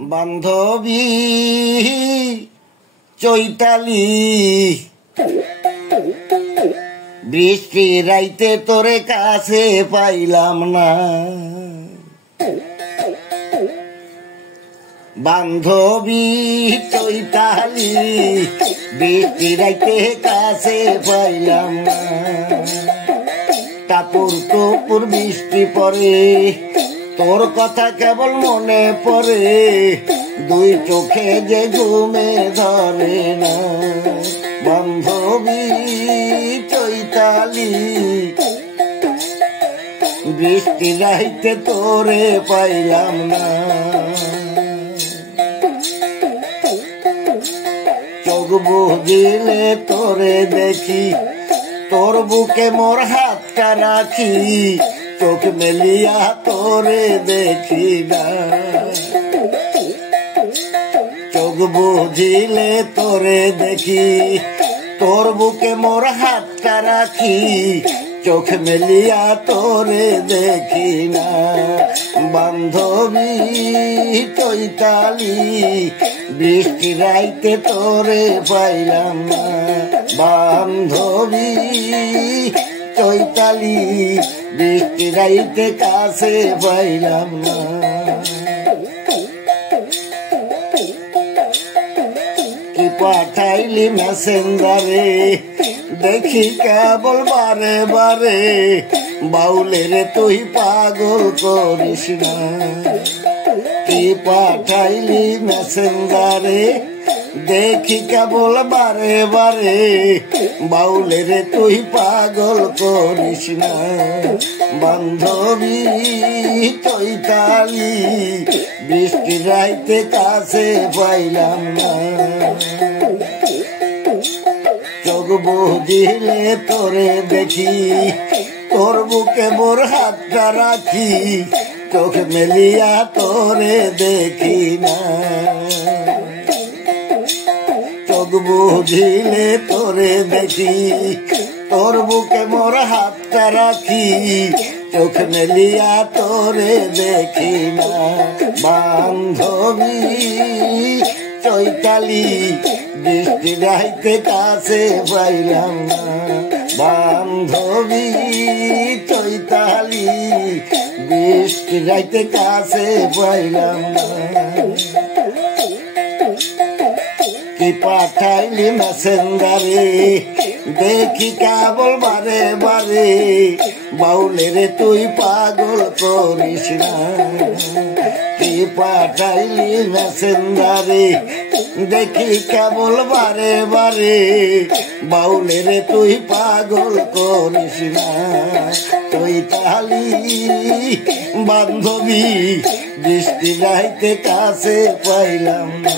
বান্ধবী চৈতালি বৃষ্টি রাইতে তোরে কাছে পাইলাম না। বান্ধবী চৈতালি বৃষ্টি রাইতে কাছে পাইলাম না। টাপুর টুপুর বৃষ্টি পড়ে তোর কথা কেবল মনে পড়ে, দুই চোখে যে ঘুমে ধরে না। বান্ধবী চৈতালি বৃষ্টি রাইতে তোরে পাইলাম না। চোখ বুঝিলে তোরে দেখি, তোর বুকে মোর হাতটা রাখি, চোখ মেলিয়া তোরে দেখি না। চোখ বুঝিলে তোরে দেখি, তোর বুকে মোর হাতটা রাখি, চোখ মেলিয়া তোরে দেখি না। বান্ধবী চৈতালি বৃষ্টি রাইতে তোরে পাইলাম না। বান্ধবী চৈতালি বৃষ্টি রাইতে কাছে পাইলাম না। কি পাঠাইলি মেসেঞ্জারে দেখি কেবল বারে বারে, বাউলের তুই পাগল করিস না। কি পাঠাইলি মেসেঞ্জারে দেখি কেবল বারে বারে, বাউলের তুই পাগল করিস না। বান্ধবী চৈতালি বৃষ্টি রাইতে কাছে পাইলাম না। চোখ বুঝিলে তোরে দেখি, তোর বুকে মোর হাতটা রাখি, চোখ মেলিয়া তোরে দেখি না। চোখ বুঝিলে তোরে দেখি, তোর বুকে মোর হাতটা রাখি, চোখ মেলিয়া তোরে দেখি না। বান্ধবী চৈতালি বৃষ্টি রাইতে কাছে পাইলাম না। বান্ধবী চৈতালি বৃষ্টি রাইতে কাছে পাইলাম না। কি পাঠাইলি মেসেঞ্জারে দেখি কেবল বারে বারে, বাউলের তুই পাগল করিস না। কি পাঠাইলি মেসেঞ্জারে দেখি কেবল বারে বারে, বাউলের তুই পাগল করিস না। চৈতালি বান্ধবী বৃষ্টি রাইতে কাছে পাইলাম না।